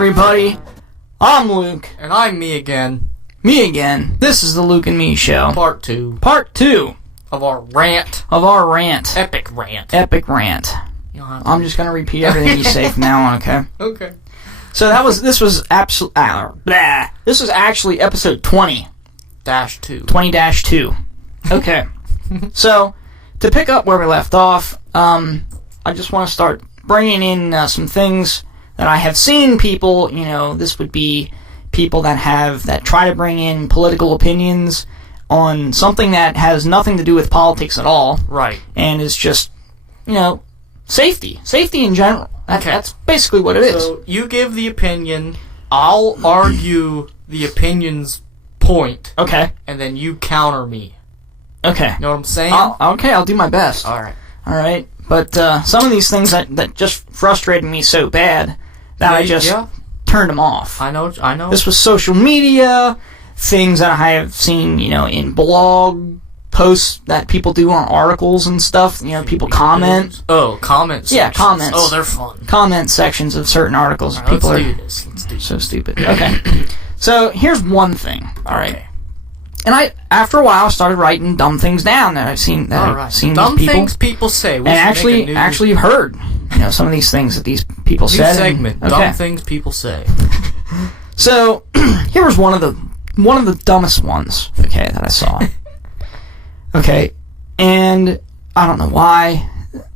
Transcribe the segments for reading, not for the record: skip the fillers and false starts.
everybody. I'm Luke. And I'm me again. Me again. This is the Luke and Me Show. Part 2. Part 2. Of our rant. Epic rant. I'm just going to repeat everything you say from now on, okay? Okay. So this was actually episode 20. -2. 20-2. Okay. So, to pick up where we left off, I just want to start bringing in some things that I have seen people, this would be people that try to bring in political opinions on something that has nothing to do with politics at all. Right. And is just, safety. Safety in general. That's basically what it is. So, you give the opinion, I'll argue the opinion's point. Okay. And then you counter me. Okay. You know what I'm saying? I'll do my best. Alright. But some of these things that just frustrated me so bad that I just turned them off. I know. This was social media, things that I have seen, in blog posts that people do on articles and stuff. People comment. Oh, comments. Yeah, comments. Oh, they're fun. Comment sections of certain articles. Right, people let's do this. So stupid. Okay. So here's one thing. All right. Okay. And after a while, started writing dumb things down that I've seen. Dumb these people, things people say. And actually heard, some of these things that these people said. New segment. Dumb things people say. So here was one of the dumbest ones. Okay, that I saw. Okay, and I don't know why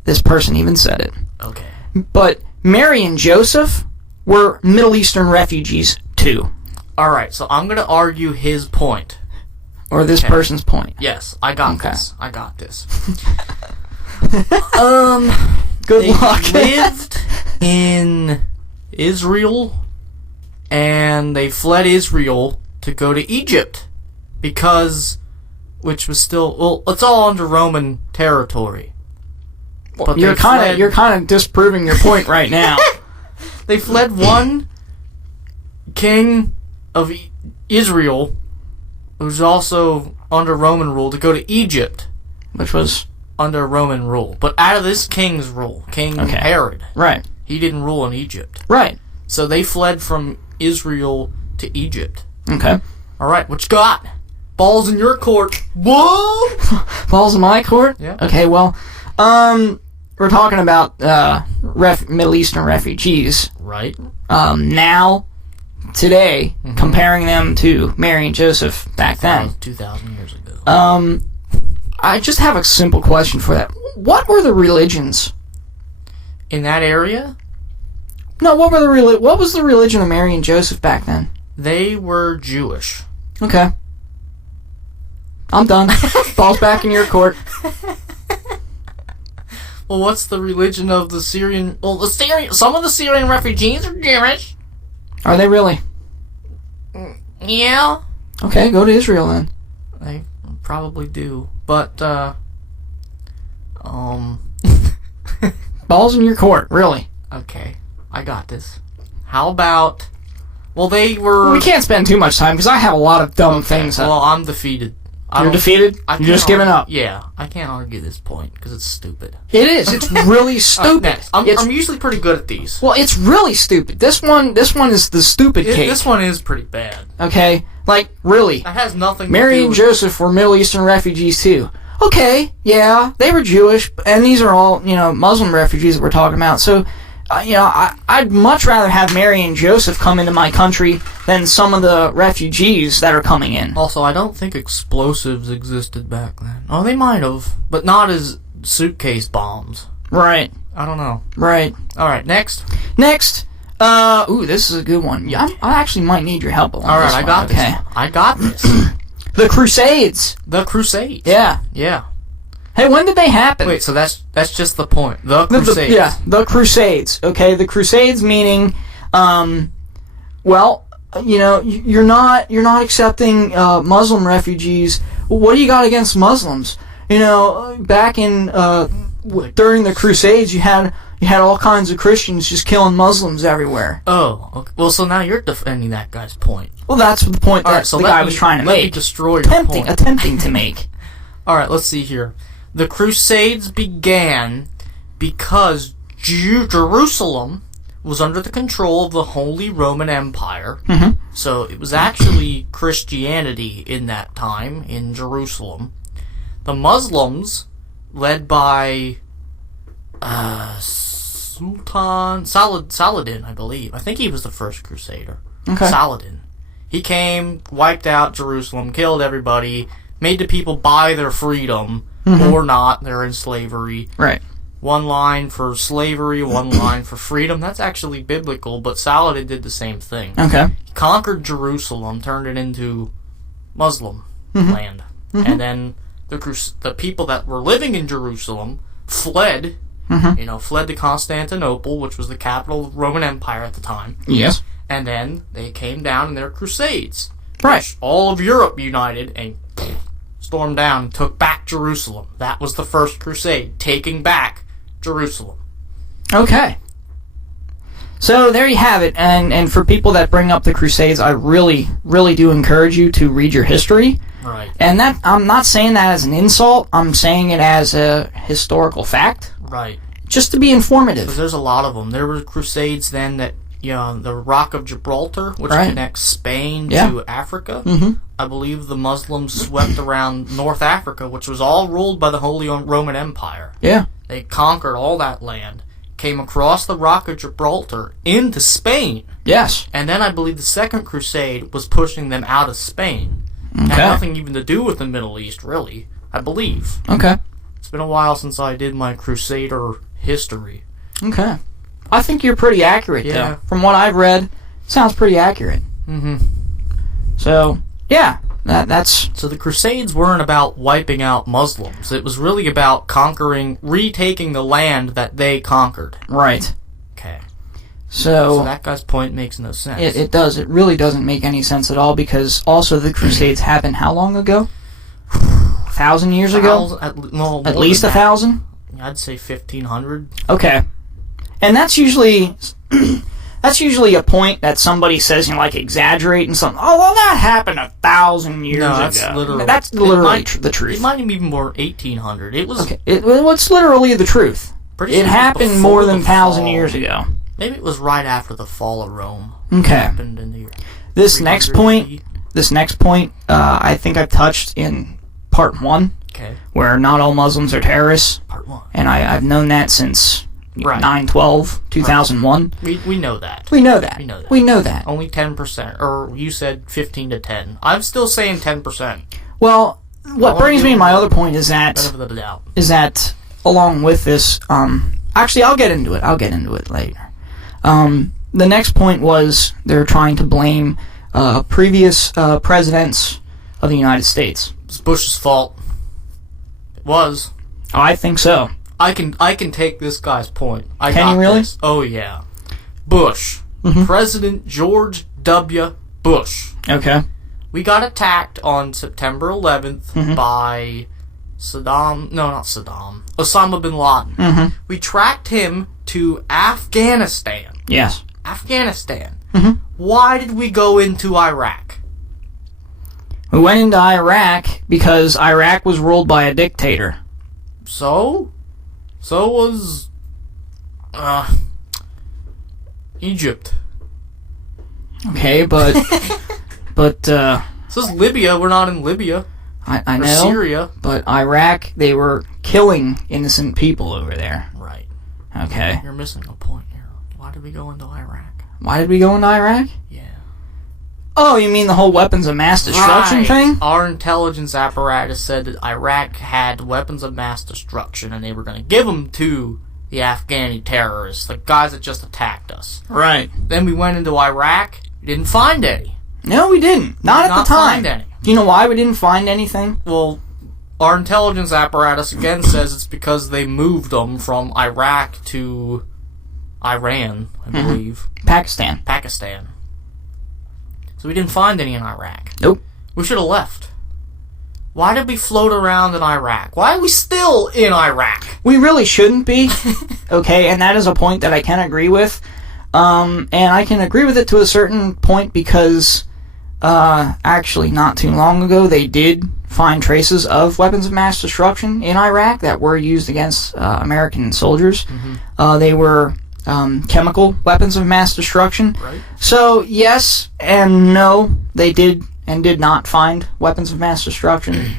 this person even said it. Okay. But Mary and Joseph were Middle Eastern refugees too. All right, so I'm gonna argue his point. Or this person's point. Yes, I got this. Good luck. They lived in Israel, and they fled Israel to go to Egypt, which was still, it's all under Roman territory. But you're kind of disproving your point right now. They fled one king of Israel, who's also under Roman rule, to go to Egypt, which was under Roman rule. But out of this king's rule, King Herod, right? He didn't rule in Egypt, right? So they fled from Israel to Egypt. Okay. All right, what you got? Balls in your court. Whoa! Balls in my court? Yeah. Okay. Well, we're talking about Middle Eastern refugees, right? Now. Today, comparing them to Mary and Joseph back then. 2,000 years ago. I just have a simple question for that. What were the religions? In that area? No, what was the religion of Mary and Joseph back then? They were Jewish. Okay. I'm done. Ball's back in your court. Well, what's the religion of the Syrian... Well, some of the Syrian refugees are Jewish. Are they really? Yeah. Okay, go to Israel then. They probably do, but Balls in your court, really. Okay, I got this. How about? Well, they were. We can't spend too much time because I have a lot of dumb things. Well, I'm defeated. You're defeated? You're just giving up? Yeah, I can't argue this point because it's stupid. It is. It's really stupid. I'm usually pretty good at these. Well, it's really stupid. This one is the stupid case. This one is pretty bad. Okay? Like, really. That has nothing to do Mary and Joseph were Middle Eastern refugees, too. Okay, yeah, they were Jewish, and these are all, Muslim refugees that we're talking about. So, I'd much rather have Mary and Joseph come into my country than some of the refugees that are coming in. Also, I don't think explosives existed back then. Oh, they might have, but not as suitcase bombs. Right. I don't know. Right. All right, next. This is a good one. Yeah, I actually might need your help on this. All right, I got this. The Crusades. The Crusades. Yeah. Yeah. Hey, when did they happen? Wait, so that's just the point. The Crusades. The Crusades. Okay, the Crusades meaning, you're not accepting Muslim refugees. What do you got against Muslims? Back in during the Crusades, you had all kinds of Christians just killing Muslims everywhere. Oh, okay. Well, so now you're defending that guy's point. Well, that's the point that the guy was trying to make. Let me destroy your point. Attempting to make. All right, let's see here. The Crusades began because Jerusalem was under the control of the Holy Roman Empire. Mm-hmm. So it was actually Christianity in that time in Jerusalem. The Muslims, led by Sultan Saladin, I believe. I think he was the first crusader. Okay. Saladin. He came, wiped out Jerusalem, killed everybody, made the people buy their freedom, or not, they're in slavery. Right. One line for slavery, one line for freedom. That's actually biblical, but Saladin did the same thing. Okay. He conquered Jerusalem, turned it into Muslim land. And then the people that were living in Jerusalem fled, fled to Constantinople, which was the capital of the Roman Empire at the time. Yes. And then they came down in their Crusades. Right. All of Europe united and stormed down and took back Jerusalem. That was the first crusade, taking back Jerusalem. Okay. So there you have it. And for people that bring up the Crusades, I really, really do encourage you to read your history. Right. And that I'm not saying that as an insult. I'm saying it as a historical fact. Right. Just to be informative. Because there's a lot of them. There were crusades then that, the Rock of Gibraltar, which connects Spain to Africa. I believe the Muslims swept around North Africa, which was all ruled by the Holy Roman Empire. Yeah. They conquered all that land, came across the Rock of Gibraltar into Spain. Yes. And then I believe the Second Crusade was pushing them out of Spain. Okay. Had nothing even to do with the Middle East, really, I believe. Okay. It's been a while since I did my Crusader history. Okay. I think you're pretty accurate, Yeah. though. From what I've read, sounds pretty accurate. So, yeah, that's... So the Crusades weren't about wiping out Muslims. It was really about retaking the land that they conquered. Right. Okay. So that guy's point makes no sense. It does. It really doesn't make any sense at all, because also the Crusades happened how long ago? 1,000 years ago? At At least 1,000? I'd say 1,500. Okay. And that's usually a point that somebody says, exaggerate and something. Oh, well, that happened 1,000 years ago. That's literally the truth. It might even be more 1,800. It was... Okay. It's literally the truth. It happened more than 1,000 years ago. Maybe it was right after the fall of Rome. Okay. It happened in the This next point, I think I touched in part 1. Okay. Where not all Muslims are terrorists. Part 1. And I've known that since 9/12/2001. We know that. We know that. We know that. Only 10%, or you said 15 to 10. I'm still saying 10%. Well, what brings me to my other point is that along with this, actually I'll get into it later. The next point was they're trying to blame previous presidents of the United States. It's Bush's fault. It was. I think so. I can take this guy's point. Can you really? This. Oh yeah. Bush. President George W. Bush. Okay. We got attacked on September 11th by Osama bin Laden. We tracked him to Afghanistan. Yes. Afghanistan. Why did we go into Iraq? We went into Iraq because Iraq was ruled by a dictator. So was Egypt. Okay, but so is Libya. We're not in Libya. I know. Or Syria. But Iraq, they were killing innocent people over there. Right. Okay. You're missing a point here. Why did we go into Iraq? Why did we go into Iraq? Yeah. Oh, you mean the whole weapons of mass destruction thing? Our intelligence apparatus said that Iraq had weapons of mass destruction, and they were going to give them to the Afghani terrorists, the guys that just attacked us. Right. Then we went into Iraq. We didn't find any. No, we didn't. Not at the time. Find any. Do you know why we didn't find anything? Well, our intelligence apparatus again says it's because they moved them from Iraq to Iran, I believe. Pakistan. So we didn't find any in Iraq. Nope. We should have left. Why did we float around in Iraq? Why are we still in Iraq? We really shouldn't be. Okay, and that is a point that I can agree with. And I can agree with it to a certain point because actually not too long ago they did find traces of weapons of mass destruction in Iraq that were used against American soldiers. They were chemical weapons of mass destruction. Right. So, yes and no, they did and did not find weapons of mass destruction.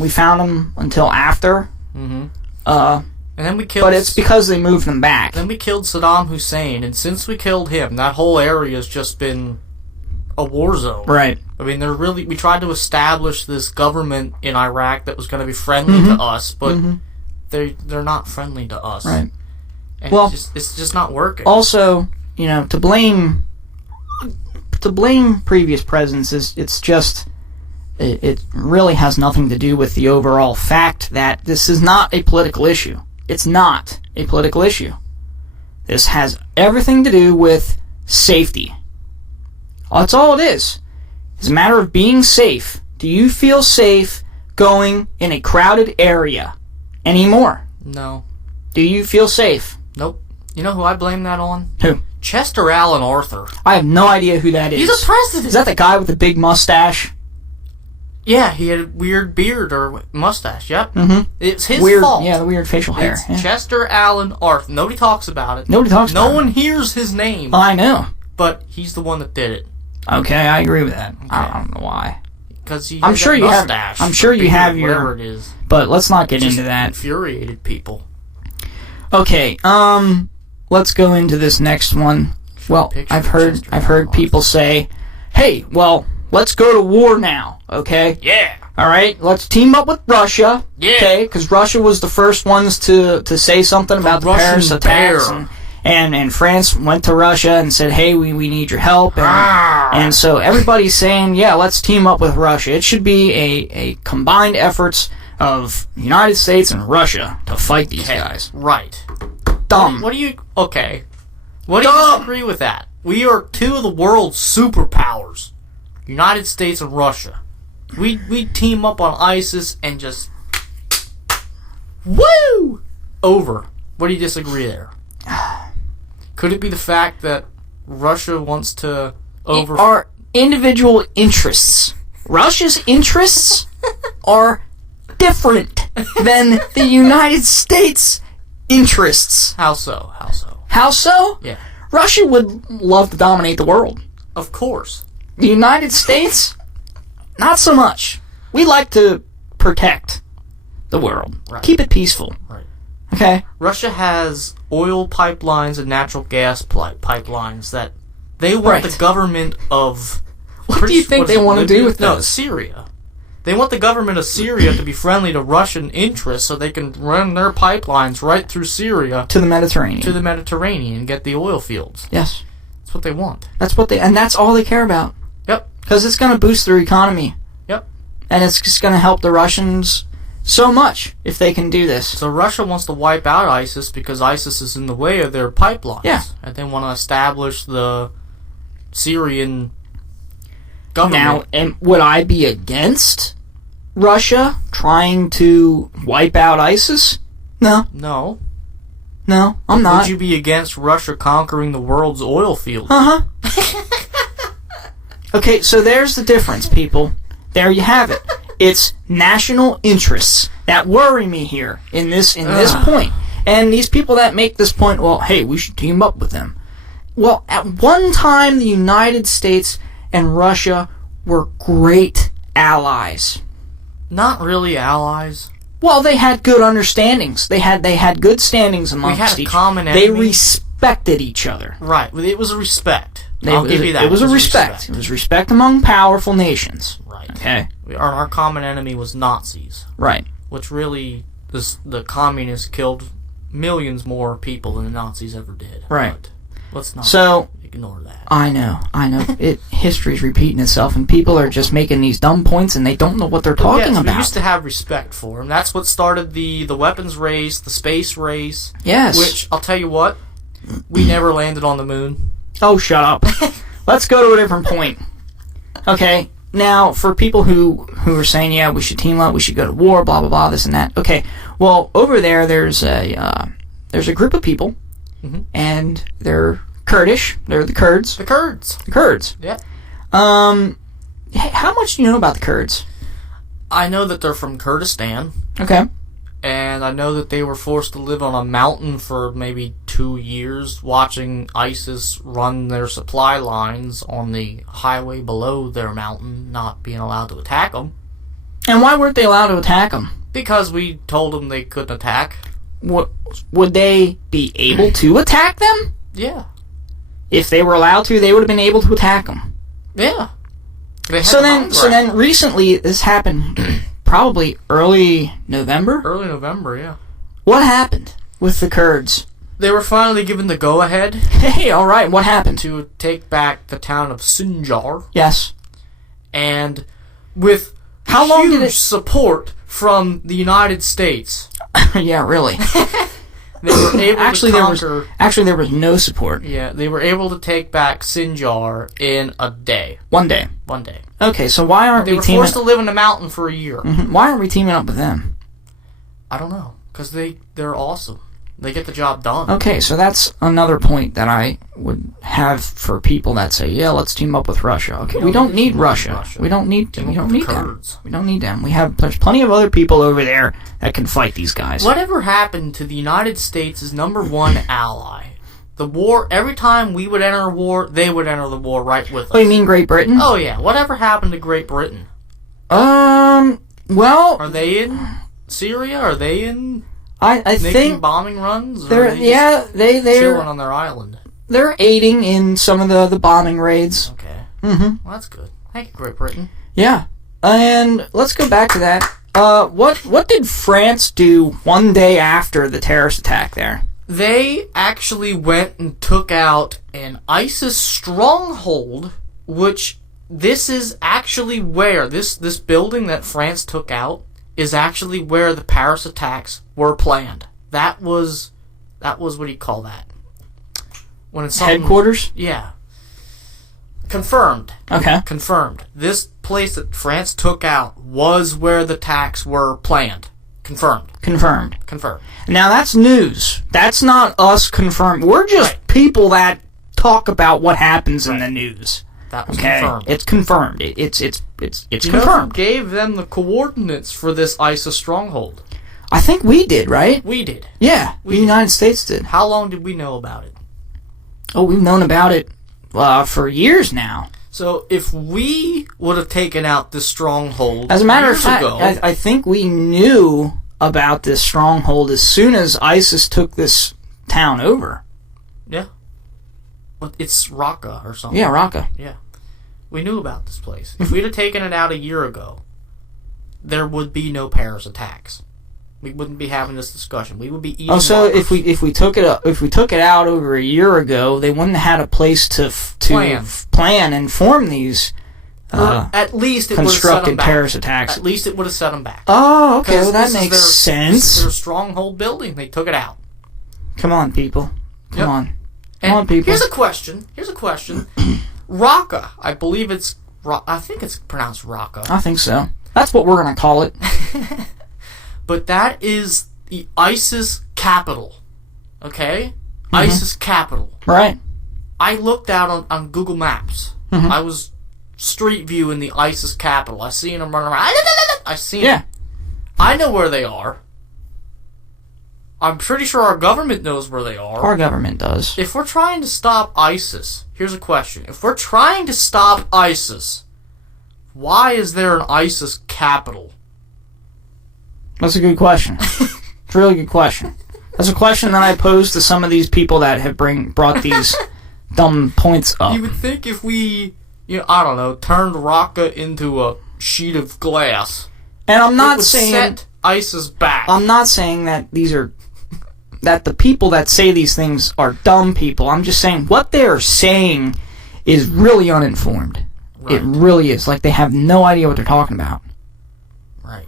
We found them until after. Mm-hmm. And then we killed... But it's because they moved them back. Then we killed Saddam Hussein, and since we killed him, that whole area has just been a war zone. Right. I mean, we tried to establish this government in Iraq that was going to be friendly to us, but they're not friendly to us. Right. And Well, it's just not working. Also, to blame previous presidents it's just it really has nothing to do with the overall fact that this is not a political issue. It's not a political issue. This has everything to do with safety. That's all it is. It's a matter of being safe. Do you feel safe going in a crowded area anymore? No. Do you feel safe? Nope. You know who I blame that on? Who? Chester Alan Arthur. I have no idea who that is. He's a president. Is that the guy with the big mustache? Yeah, he had a weird beard or mustache. Yep. Mm-hmm. It's his weird, fault. Yeah, the weird facial hair. It's Yeah. Chester Alan Arthur. Nobody talks about it. Nobody talks about it. No one hears his name. I know. But he's the one that did it. Okay, I agree with that. Okay. I don't know why. Because he I'm sure you have. mustache. I'm sure you have your. Whatever it is. But let's not get Just into that. Infuriated people. Okay. Let's go into this next one. Well, I've heard people say, "Hey, well, let's go to war now." Okay. Yeah. All right. Let's team up with Russia. Yeah. Okay, because Russia was the first ones to say something about the Paris Russian attacks. bear. And France went to Russia and said, hey, we need your help. And so everybody's saying, yeah, let's team up with Russia. It should be a combined efforts of the United States and Russia to fight these guys. Right. Dumb. What do you... Okay. What do you disagree with that? We are two of the world's superpowers. United States and Russia. We team up on ISIS and just... Woo! Over. What do you disagree there? Could it be the fact that Russia wants to Our individual interests. Russia's interests are different than the United States interests. How so? How so? How so? Yeah. Russia would love to dominate the world. Of course. The United States, not so much. We like to protect the world. Right. Keep it peaceful. Right. Okay? Russia has oil pipelines and natural gas pipelines that they want the government of... What do you think they want to do with those? Syria. They want the government of Syria to be friendly to Russian interests so they can run their pipelines right through Syria to the Mediterranean. To the Mediterranean and get the oil fields. Yes. That's what they want. And that's all they care about. Yep. Because it's going to boost their economy. Yep. And it's just going to help the Russians so much if they can do this. So Russia wants to wipe out ISIS because ISIS is in the way of their pipelines. Yeah. And they want to establish the Syrian government. Now, would I be against Russia trying to wipe out ISIS? No. No. No, I'm not. Would you be against Russia conquering the world's oil fields? Uh-huh. Okay, so there's the difference, people. There you have it. It's national interests that worry me here in this point. And these people that make this point, well, hey, we should team up with them. Well, at one time, the United States and Russia were great allies. Not really allies. Well, they had good understandings. They had good standings amongst each other. We had a common enemy. They respected each other. Right. It was a respect. I'll give you that. It was a respect. It was respect among powerful nations. Right. Okay. Our common enemy was Nazis. Right. Which really, the communists killed millions more people than the Nazis ever did. Right. But let's not ignore that. I know. History's repeating itself, and people are just making these dumb points, and they don't know what they're talking about. We used to have respect for them. That's what started the weapons race, the space race. Yes. Which, I'll tell you what, we never landed on the moon. Oh, shut up. Let's go to a different point. Okay, now, for people who are saying, yeah, we should team up, we should go to war, blah, blah, blah, this and that. Okay, well, over there's a group of people, and they're Kurdish. They're the Kurds. The Kurds. The Kurds. Yeah. How much do you know about the Kurds? I know that they're from Kurdistan. Okay. And I know that they were forced to live on a mountain for maybe 2 years watching ISIS run their supply lines on the highway below their mountain, not being allowed to attack them. And why weren't they allowed to attack them? Because we told them they couldn't attack. Would they be able to attack them? Yeah. If they were allowed to, they would have been able to attack them. Yeah. So then recently, this happened probably early November? Early November, yeah. What happened with the Kurds? They were finally given the go-ahead. Hey, alright, what happened? To take back the town of Sinjar. Yes. And with how long did it support from the United States. Yeah, really. They were able to conquer... there was no support. Yeah, they were able to take back Sinjar in a day. One day. Okay, so why aren't we teaming... They were forced to live in the mountain for a year. Mm-hmm. Why aren't we teaming up with them? I don't know. Because they're awesome. They get the job done. Okay, so that's another point that I would have for people that say, yeah, let's team up with Russia. Okay, we don't need Russia. We don't need them. We don't need them. We don't need them. There's plenty of other people over there that can fight these guys. Whatever happened to the United States' #1 ally? The war, every time we would enter a war, they would enter the war right with us. Oh, you mean Great Britain? Oh, yeah. Whatever happened to Great Britain? Well... Are they in Syria? Are they in... I think bombing runs. They're chilling on their island. They're aiding in some of the bombing raids. Okay. Mm-hmm. Well, that's good. Thank you, Great Britain. Yeah, and let's go back to that. What did France do one day after the terrorist attack there? They actually went and took out an ISIS stronghold, which this is actually where this building that France took out is actually where the Paris attacks were planned. That was what do you call that? When it's headquarters? Yeah. Confirmed. Okay. Confirmed. This place that France took out was where the attacks were planned. Confirmed. Confirmed. Now that's news. That's not us confirmed. We're just people that talk about what happens in the news. That was confirmed. It's confirmed. It's confirmed. Know who gave them the coordinates for this ISIS stronghold? I think we did, right? We did. Yeah, the United States did. How long did we know about it? Oh, we've known about it for years now. So if we would have taken out this stronghold as a matter of fact, ago, I think we knew about this stronghold as soon as ISIS took this town over. Yeah. But it's Raqqa or something. Yeah, Raqqa. Yeah. We knew about this place. If we'd have taken it out a year ago, there would be no Paris attacks. We wouldn't be having this discussion. We would be eating. So if we took it out over a year ago, they wouldn't have had a place to plan and form these at least it constructed terrorist attacks. At least it would have set them back. Oh, okay, well that makes sense. This is their stronghold building. They took it out. Come on, people. Come on, people. Here's a question. Raqqa, I believe I think it's pronounced Raqqa. I think so. That's what we're going to call it. But that is the ISIS capital. Okay? Mm-hmm. ISIS capital. Right. I looked out on Google Maps. Mm-hmm. I was street viewing the ISIS capital. I seen them running around. I seen them. I know where they are. I'm pretty sure our government knows where they are. Our government does. If we're trying to stop ISIS, here's a question. If we're trying to stop ISIS, why is there an ISIS capital? That's a good question. It's a really good question. That's a question that I posed to some of these people that have brought these dumb points up. You would think if we, I don't know, turned Raqqa into a sheet of glass, and I'm not it would saying set ISIS back. I'm not saying that that the people that say these things are dumb people. I'm just saying what they are saying is really uninformed. Right. It really is. Like they have no idea what they're talking about. Right.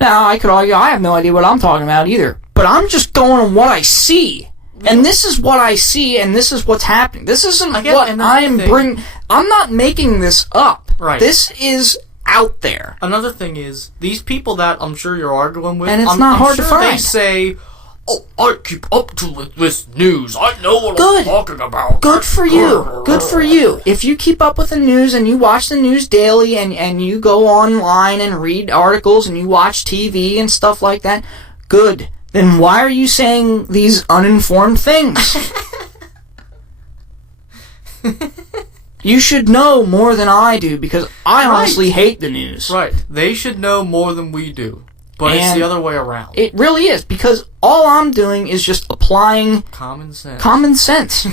Now, I could argue I have no idea what I'm talking about either. But I'm just going on what I see. And this is what I see, and this is what's happening. This isn't what I'm bringing. I'm not making this up. Right. This is out there. Another thing is, these people that I'm sure you're arguing with, and it's not hard to find. They say, "Oh, I keep up to this news. I know what I'm talking about." Good for you. Good for you. If you keep up with the news and you watch the news daily and you go online and read articles and you watch TV and stuff like that, good. then why are you saying these uninformed things? You should know more than I do, because I honestly hate the news. Right. They should know more than we do. But it's the other way around. It really is, because all I'm doing is just applying common sense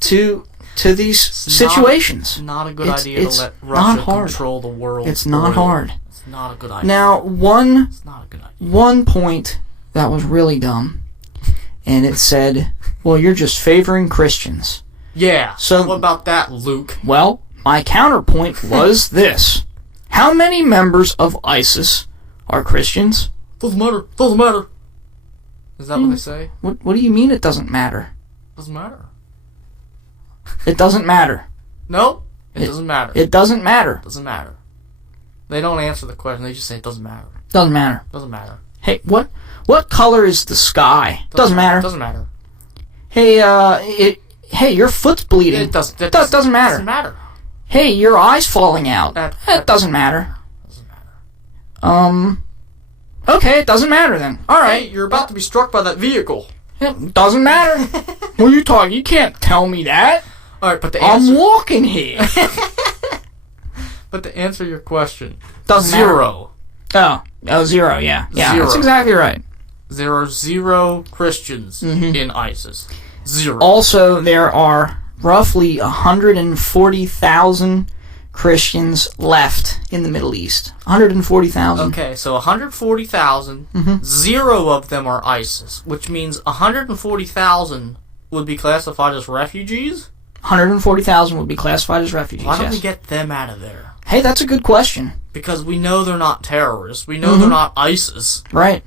to these situations. It's not a good idea to let Russia control the world. It's not hard. It's not a good idea. Now, it's not a good idea. One point that was really dumb, and it said, well, you're just favoring Christians. Yeah. So what about that, Luke? Well, my counterpoint was this. How many members of ISIS are Christians? Doesn't matter. Doesn't matter. Is that what they say? What do you mean it doesn't matter? Doesn't matter. It doesn't matter. No, it doesn't matter. It doesn't matter. Doesn't matter. They don't answer the question. They just say it doesn't matter. Doesn't matter. Doesn't matter. Hey, what color is the sky? Doesn't matter. Doesn't matter. Hey, hey, your foot's bleeding. It doesn't matter. Doesn't matter. Hey, your eye's falling out. It doesn't matter. Doesn't matter. Okay, it doesn't matter then. All right. Hey, you're about to be struck by that vehicle. It doesn't matter. What are you talking? You can't tell me that. All right, but the answer... I'm walking here. But to answer your question, doesn't zero. Matter. Oh, zero. Yeah, zero. That's exactly right. There are 0 Christians in ISIS. 0. Also, there are roughly 140,000 Christians left in the Middle East. 140,000. Okay, so 140,000, 0 of them are ISIS, which means 140,000 would be classified as refugees? 140,000 would be classified as refugees, Why don't we get them out of there? Hey, that's a good question. Because we know they're not terrorists. We know they're not ISIS. Right.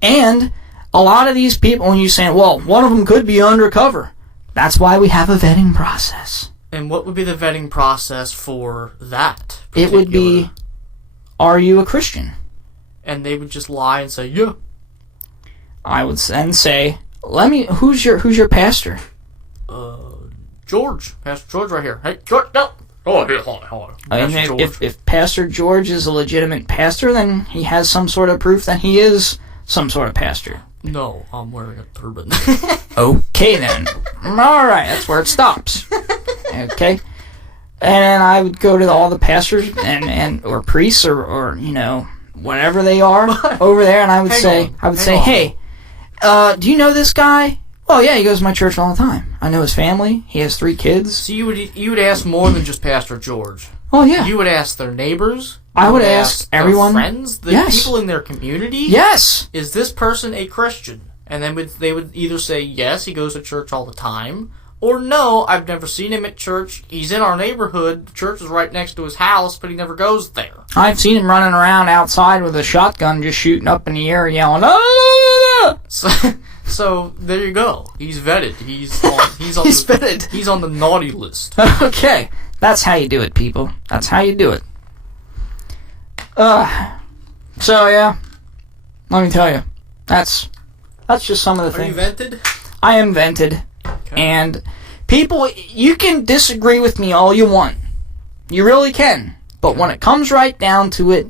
And a lot of these people, when you say, well, one of them could be undercover, that's why we have a vetting process. And what would be the vetting process for that? It would be, are you a Christian? And they would just lie and say, yeah. I would then say, who's your pastor? George. Pastor George right here. Hey, George, no. Oh, here, hold on. If Pastor George is a legitimate pastor, then he has some sort of proof that he is some sort of pastor. No, I'm wearing a turban. Okay, then. Alright, that's where it stops. Okay? And I would go to all the pastors or priests or whatever they are over there, and I would say, hey, do you know this guy? Oh yeah, he goes to my church all the time. I know his family. He has 3 kids. So you would ask more than just Pastor George. Oh yeah. You would ask their neighbors. I would ask everyone. Their friends, the people in their community. Yes. Is this person a Christian? And then they would either say yes, he goes to church all the time, or no, I've never seen him at church. He's in our neighborhood. The church is right next to his house, but he never goes there. I've seen him running around outside with a shotgun, just shooting up in the air, yelling, "Ah!" So there you go. He's vetted. He's vetted. He's on the naughty list. Okay, that's how you do it, people. That's how you do it. So yeah, let me tell you, that's just some of the things. Are you vented? I am vented, and people, you can disagree with me all you want. You really can. But when it comes right down to it,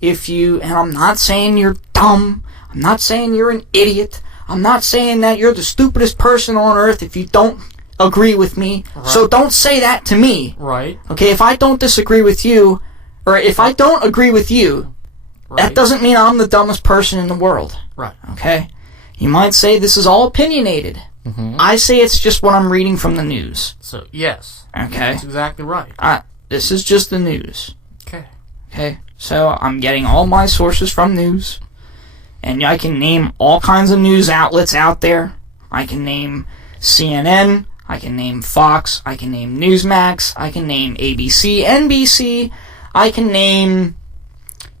and I'm not saying you're dumb, I'm not saying you're an idiot, I'm not saying that you're the stupidest person on earth if you don't agree with me. Right. So don't say that to me. Right. Okay, if I don't disagree with you, or if I don't agree with you, that doesn't mean I'm the dumbest person in the world. Right. Okay? You might say this is all opinionated. I say it's just what I'm reading from the news. So, yes. Okay. That's exactly right. This is just the news. Okay. Okay? So, I'm getting all my sources from news. And I can name all kinds of news outlets out there. I can name CNN. I can name Fox. I can name Newsmax. I can name ABC, NBC. I can name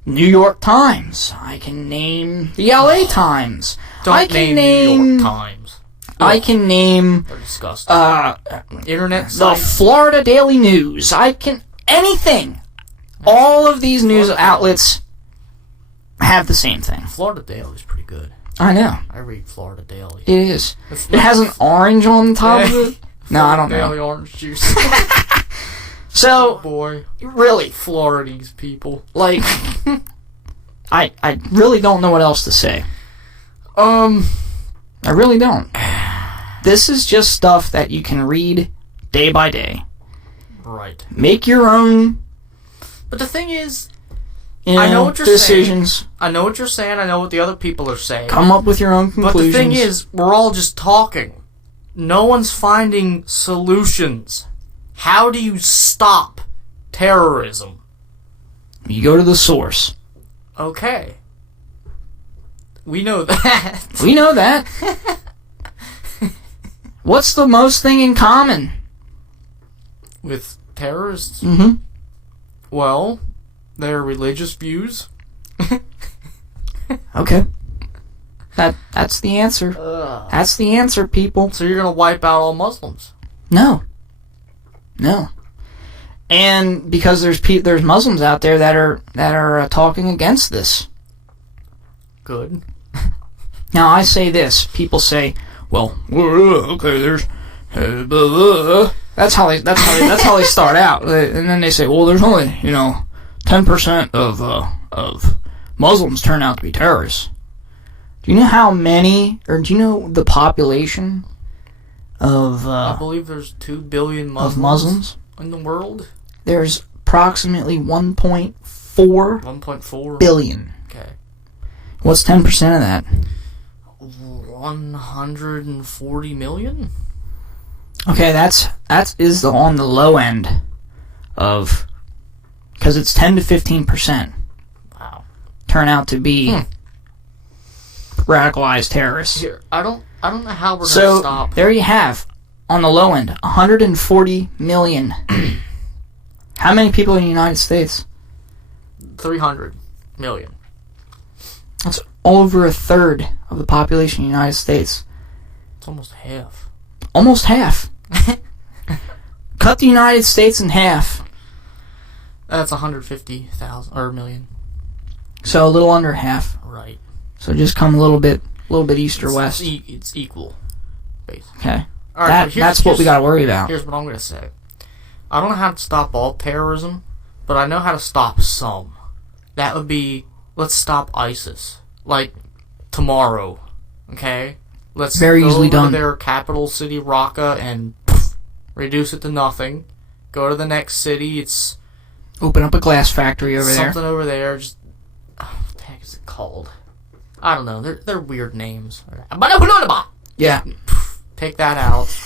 New York Times. I can name the LA Times. Don't name New York Times. I can name They're disgusting. Internet the sites. Florida Daily News. I can anything. All of these news outlets have the same thing. Florida Daily is pretty good. I know. I read Florida Daily. It is. It has an orange on the top of it. No, I don't know. Daily orange juice. So, oh boy, really, Florida's people. Like, I really don't know what else to say. I really don't. This is just stuff that you can read day by day. Right. Make your own. But the thing is, I know what you're decisions. saying. I know what you're saying. I know what the other people are saying. Come up with your own conclusions. But the thing is, we're all just talking. No one's finding solutions. How do you stop terrorism? You go to the source. Okay. We know that. We know that. What's the most thing in common with terrorists? Mm-hmm. Well, their religious views. Okay. That's the answer. That's the answer, people. So you're gonna wipe out all Muslims? No. And because there's Muslims out there that are talking against this. Good. Now I say this. People say, "Well, okay, there's." That's how they start out, and then they say, "Well, there's only 10% of Muslims turn out to be terrorists." Do you know how many, or do you know the population of? I believe there's 2 billion Muslims in the world. There's approximately 1.4 1.4 billion. Okay. What's 10% of that? 140 million. Okay, that is on the low end of, because it's 10 to 15%. Wow. Turn out to be radicalized terrorists. Here, I don't know how we're So gonna stop. there you have, on the low end, 140 million. How many people in the United States? 300 million. That's over a third of the population in the United States. It's almost half. Almost half. Cut the United States in half. That's 150,000 or million. So a little under half. Right. So just come a little bit east or west. It's equal, basically. Okay. All right, That's what we got to worry about. Here's what I'm going to say. I don't know how to stop all terrorism, but I know how to stop some. That would be, let's stop ISIS. Like, tomorrow. Okay? Let's Very go easily over done. to their capital city, Raqqa, and reduce it to nothing. Go to the next city. It's Open up a glass factory over there. something over there. Just, what the heck is it called? I don't know. They're weird names. Yeah. Take that out.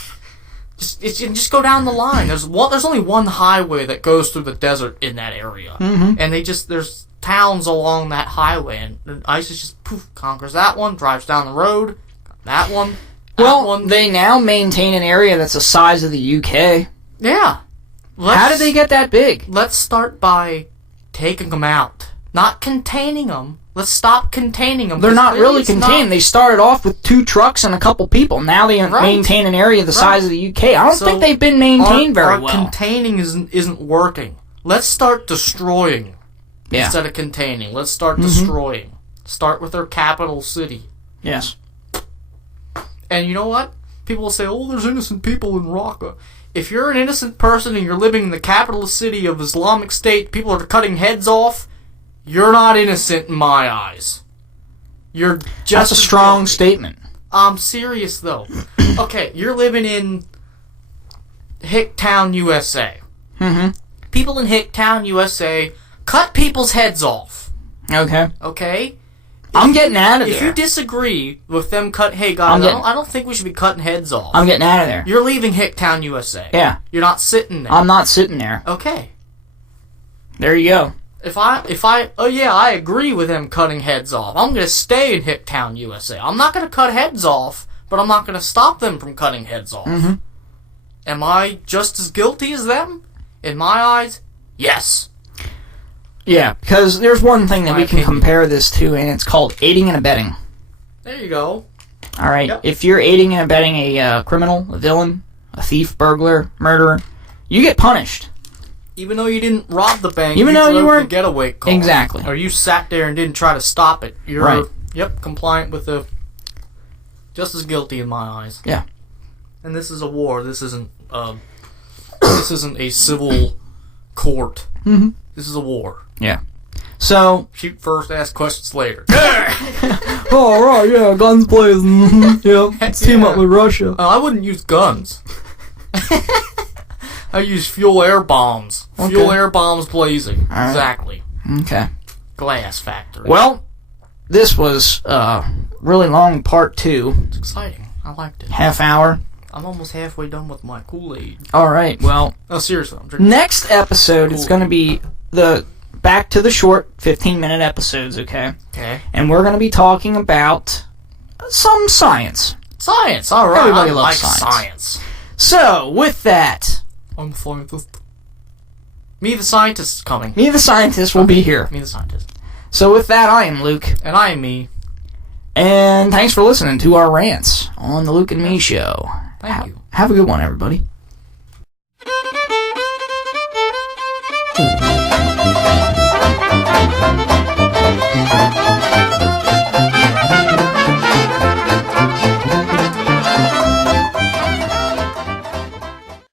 Just go down the line. There's only one highway that goes through the desert in that area, and there's towns along that highway, and ISIS just conquers that one, drives down the road, that one. They now maintain an area that's the size of the UK. Yeah. How did they get that big? Let's start by taking them out, not containing them. Let's stop containing them. They're not really contained. They started off with 2 trucks and a couple people. Now they maintain an area the size of the UK. I don't think they've been maintained very well. Containing isn't working. Let's start destroying instead of containing. Let's start destroying. Start with their capital city. Yes. And you know what? People will say, "Oh, there's innocent people in Raqqa." If you're an innocent person and you're living in the capital city of Islamic State, people are cutting heads off. You're not innocent in my eyes. You're just That's a strong statement. I'm serious, though. Okay, you're living in Hicktown, USA. People in Hicktown, USA, cut people's heads off. Okay. Okay? I'm getting out of there. If you disagree with them hey guys, I don't think we should be cutting heads off. I'm getting out of there. You're leaving Hicktown, USA. Yeah. You're not sitting there. I'm not sitting there. Okay. There you go. I agree with them cutting heads off. I'm going to stay in Hicktown, USA. I'm not going to cut heads off, but I'm not going to stop them from cutting heads off. Am I just as guilty as them? In my eyes, yes. Yeah, because there's one thing that we can compare this to, and it's called aiding and abetting. There you go. All right? Yep. If you're aiding and abetting a criminal, a villain, a thief, burglar, murderer, you get punished. Even though you didn't rob the bank, even though you weren't the getaway car. Exactly. Or you sat there and didn't try to stop it. You're right. Compliant with just as guilty in my eyes. Yeah. And this is a war. This isn't a civil court. This is a war. Yeah. So, shoot first, ask questions later. all right, yeah, guns blazing. Yeah, let's team up with Russia. I wouldn't use guns. I use fuel-air bombs. Okay. Fuel-air bombs blazing. Right. Exactly. Okay. Glass factory. Well, this was really long part 2. It's exciting. I liked it. Half hour. I'm almost halfway done with my Kool-Aid. All right, well, No, seriously, I'm drinking. next episode is going to be the back to the short 15-minute episodes, okay? Okay. And we're going to be talking about some science. Science. All right. Everybody I loves like science. So, with that, I'm a scientist. Me, the scientist, is coming. me the scientist will be here. Me, the scientist. So with that, I am Luke. And I am me. And thanks for listening to our rants on the Luke and Me Show. Thank you. Have a good one, everybody.